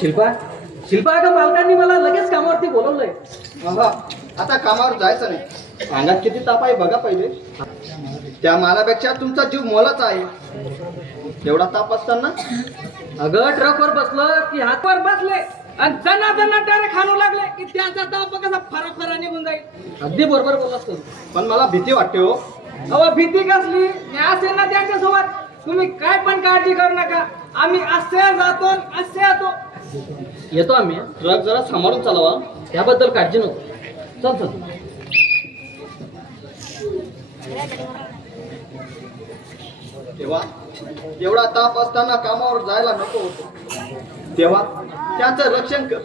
शिल्पा? शिल्पा का मालकांनी मला लगेच कामावरती बोलवलंय. हा आता कामावर जायचं नाही. अंगात किती ताप आहे बघा पहिले. त्या मालापेक्षा तुमचा जीव मोलाचा आहे. एवढा ताप असताना? अगं ट्रकवर बसलं की हातवर बसले आणि जना जना टारे खाणू लागले की त्यांचा ताप कसा फरा फरा निघून जाईल. अगदी बरोबर बोललास तू. पण मला भीती वाटते हो. अहो भीती कसली? मी असेल ना त्यांच्यासोबत. तुम्ही काय पण काळजी करू नका. आम्ही असे जातो असे येतो. येतो आम्ही. ट्रक जरा सांभाळून चालवा. त्याबद्दल काळजी नको. चल चल. तेव्हा एवढा ताप असताना कामावर जायला नको होतो. तेव्हा त्यांचं रक्षण कर.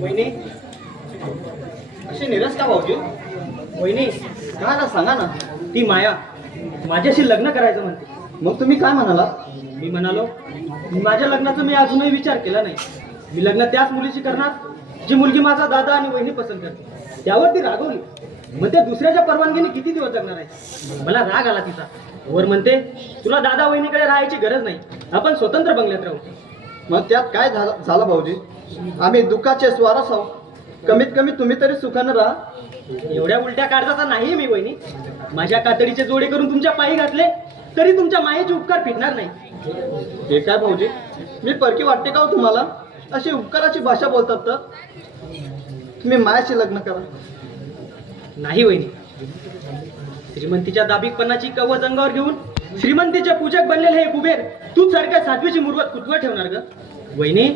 वहिनी अशी निरस का भाऊजी? वहिनी काय ना सांगा ना? ती माया माझ्याशी लग्न करायचं म्हणते. मग तुम्ही काय म्हणाला? मी म्हणालो माझ्या लग्नाचा मी अजूनही विचार केला नाही. मी लग्न त्याच मुलीशी करणार जी मुलगी माझा दादा आणि वहिनी पसंत करते. त्यावर ती रागवली. मग त्या दुसऱ्याच्या परवानगीने किती दिवस जगणार आहे? मला राग आला तिचा. वर म्हणते तुला दादा वहिनीकडे राहायची गरज नाही. आपण स्वतंत्र बंगल्यात राहू. मग त्यात काय झालं झालं भाऊजी? आम्ही दुःखाचे स्वारस आहोत. कमीत कमी तुम्ही तरी सुखानं राहा. एवढ्या उलट्या काढताचा नाही मी वहिनी. माझ्या कातडीचे जोडे करून तुमच्या पायी घातले तरी तुमच्या मायेचे उपकार फिटणार नाही. हे काय भाऊजी? मी परकी वाटते का हो तुम्हाला? अशी उपकाराची भाषा बोलतात तर. तुम्ही मायाशी लग्न करा. नाही वहिनी. श्रीमंतीच्या दाबिकपणाची कवच अंगावर घेऊन श्रीमंतीचे पूजक बनलेले हे कुबेर तू सारख्या साध्वीची मुरवत कुठवर ठेवणार ग. वहिनी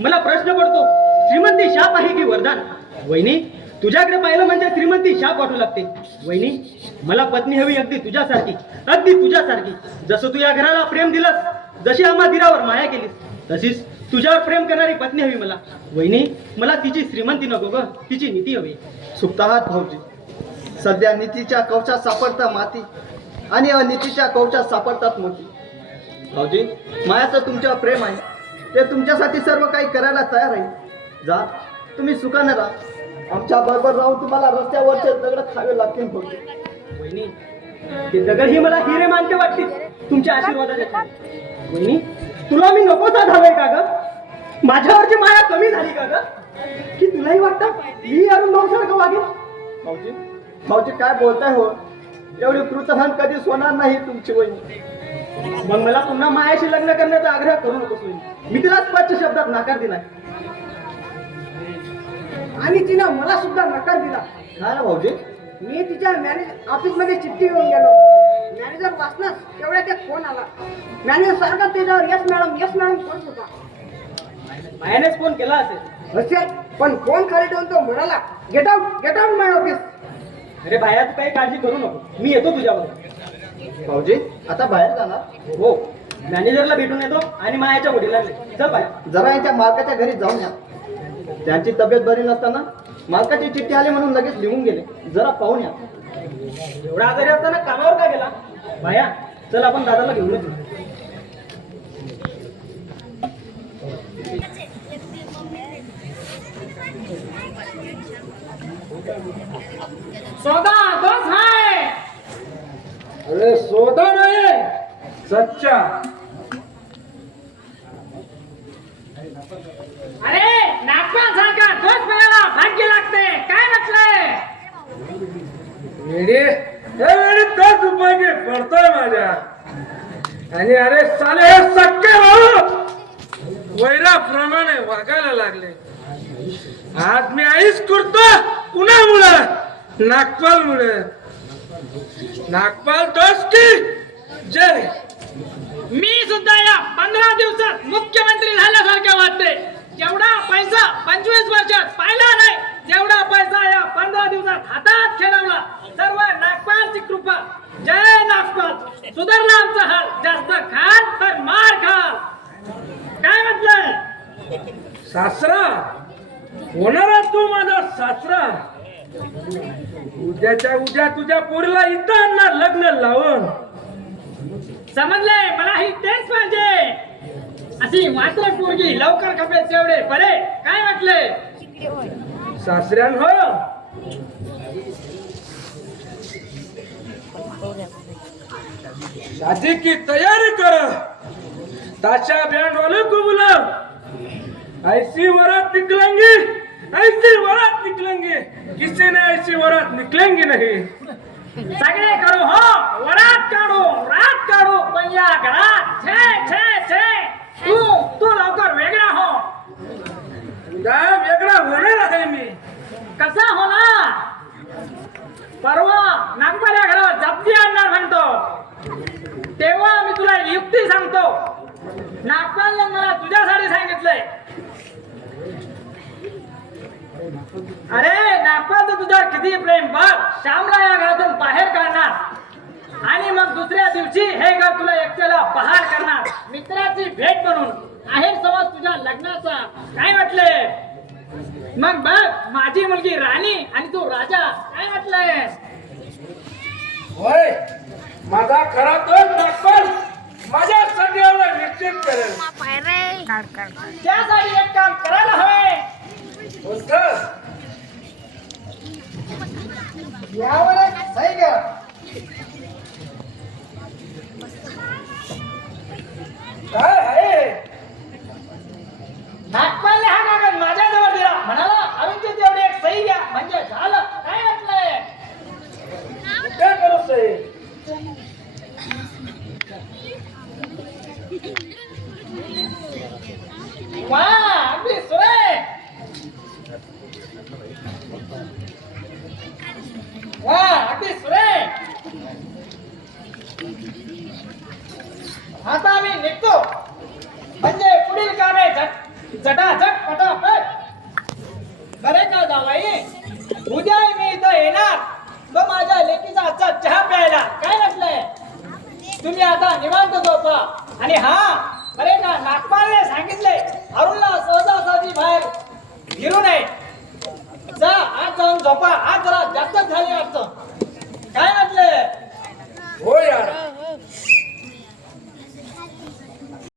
मला प्रश्न पडतो. श्रीमंती शाप आहे की वरदान? वहिनी तुझ्याकडे पाहिलं म्हणजे श्रीमंती शाप वाटू लागते. वहिनी मला पत्नी हवी अगदी तुझ्यासारखी अगदी तुझ्यासारखी. जसं तू या घराला प्रेम दिलंस जशी आम्हा दिरावर माया केलीस तशीच तुझ्यावर प्रेम करणारी पत्नी हवी मला. वहिनी मला तिची श्रीमंती नको ग तिची नीती हवी. सुप्ताहात भाऊजी सध्या नीतीच्या कवचात सापडता माती आणि अनितीच्या कवचात सापडतात मोती. भाऊजी मायाचं तुमच्यावर प्रेम आहे. ते तुमच्यासाठी सर्व काही करायला तयार आहे. जा तुम्ही सुखानं राहा. आमच्या बरोबर राहून तुम्हाला रस्त्यावरचे दगड खावे लागतील वहिनी ते दगड ही मला हिरे मानते वाटतील. तुमच्या आशीर्वादाने वहिनी तुला मी नकोसा झालोय का ग? माझ्यावरची माया कमी झाली का ग? की तुलाही वाटतं? मी अरुण भाऊसारखं वागेन. भाऊजी? भाऊजी काय बोलताय हो? एवढी कृतधान कधीच होणार नाही तुमची वहिनी. मग मला पुन्हा मायाशी लग्न करण्याचा आग्रह करू नकोस वहिनी. मी तिला स्पष्ट शब्दात नकार दिलाय. आणि तिनं मला सुद्धा नकार दिला. काय ना भाऊजी? मी तिच्या मॅनेज ऑफिसमध्ये चिठ्ठी घेऊन गेलो. मॅनेजर वाचणार तेवढ्या ते फोन आला. मॅनेजर सारखा त्याच्यावर यस मॅडम यस मॅडम करत होता. मायानेच फोन केला असेल. असेल पण फोन खाली ठेवून तो म्हणाला get out get out my office अरे भाया तू काही काळजी करू नको. मी येतो तुझ्याबरोबर भाऊजी आता बाहेर जाणार हो. मॅनेजरला भेटून येतो आणि मायाच्या वडिलांना. जरा यांच्या मालकाच्या घरी जाऊन या. त्यांची तब्येत बरी नसताना मालकाची चिठ्ठी आली म्हणून लगेच लिहून गेले. जरा पाहून या. एवढा आजारी असताना कामावर का गेला? भाया चल आपण दादाला घेऊन येतो. सौदा अरे सोदा नाही सच्चा अरे नागपासारखा दोष मिळाला भाग्य लागते काय म्हटलंय वेडी हे वेडी दस रुपये पडतोय माझ्या. आणि अरे साले हे सक्के भाऊ. वैराप्रमाणे वागायला लागले. आज मी आईच करतो कुणामुळं नागपाल मुळे नागपाल तोच की जय. मी सुद्धा या पंधरा दिवसात मुख्यमंत्री झाल्यासारखे वाटते जेवढा पैसा पंचवीस वर्षात पाहिला नाही जेवढा पैसा या पंधरा दिवसात हातात खेळवला सर्व नागपालची कृपा जय नागपाल सुधारला आमचा हाल जास्त खाल तर मार खाल काय म्हटलंय सासरा होणारा तू माझा सासरा. उद्याच्या उद्या तुझ्या पोरीला इथं आणणार लग्न लावून. समजले मलाही तेच पाहिजे. अशी मात्र पोरगी लवकर खपेल तेवढे बरे काय म्हटले सासऱ्यान हो. शादी की तैयारी करो. ताशा बैंड वालों को ऐसी वरात निकलेंगे ऐसी वरात निकलेंगे. किसी ने ऐसी वरात निकलेंगे नहीं. सगळे करो हो वरात काढू रात काढू. पण या घरात छे छे छे. तू तू लवकर वेगळा हो. काय वेगळा होणार आहे मी. कसा होणार? परवा नागपऱ्या घरात जप्ती आणणार म्हणतो. तेव्हा मी तुला युक्ती सांगतो. नागपालने मला तुझ्यासाठी सांगितलंय. अरे नागपालचं तुझ्यावर किती प्रेम? बघ श्यामला या घरातून बाहेर काढणार. आणि मग दुसऱ्या दिवशी हे घर तुला एकट्याला बहार करणार. मित्राची भेट म्हणून. आहे समज तुझ्या लग्नाचा. काय म्हटले मग बघ माझी मुलगी राणी आणि तू राजा. काय म्हटलंय होय माझा खरा तो नागपाल. माझ्या निश्चित करेल. त्यासाठी एक काम करायला हवे? यावर एक सही घ्या काय आहे नागपालने हा कागद माझ्याजवळ दिला म्हणाला अरुणची तेवढी एक सही घ्या म्हणजे झालं काय म्हटलंय काय करू सही वा अगदी सुरेख वा अगदी सुरेख आता आम्ही निघतो. म्हणजे पुढील कामे झट झटाझट पटापट. बरे का जावाई? उद्या मी इथं येणार. तो माझ्या लेकीचा आजचा चहा प्यायला. काय म्हटलंय? तुम्ही आता निवांत झोपा. आणि हा सोपा हा जरा जास्त झाले वाटतं काय म्हटले हो यार.